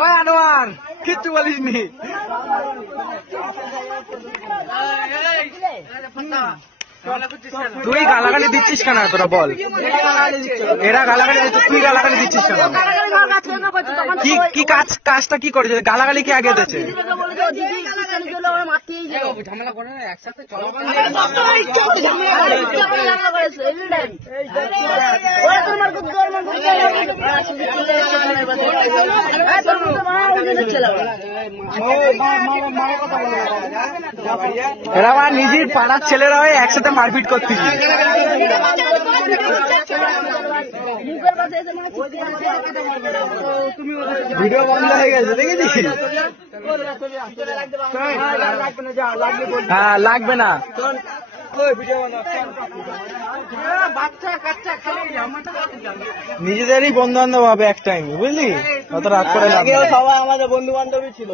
ওই আনোয়ার কিচ্ছু বলিস নি। তুই গালাগালি দিচ্ছিস কেন তোরা বল? এরা গালাগালি দিচ্ছে, তুই গালাগালি দিচ্ছিস কেন? কি কাজটা কি করেছে? গালাগালি কি আগে দিয়েছে? ঝামেলা করে না একসাথে চলো। এরা আমার নিজের পাড়ার ছেলেরা হয়ে একসাথে মারপিট করতেছে। ভিডিও বন্ধ হয়ে গেছে, দেখেছি? হ্যাঁ লাগবে না। নিজেদেরই বন্ধু বান্ধব হবে এক টাইম, বুঝলি? অত রাত করে সবাই আমাদের বন্ধু বান্ধবই ছিল।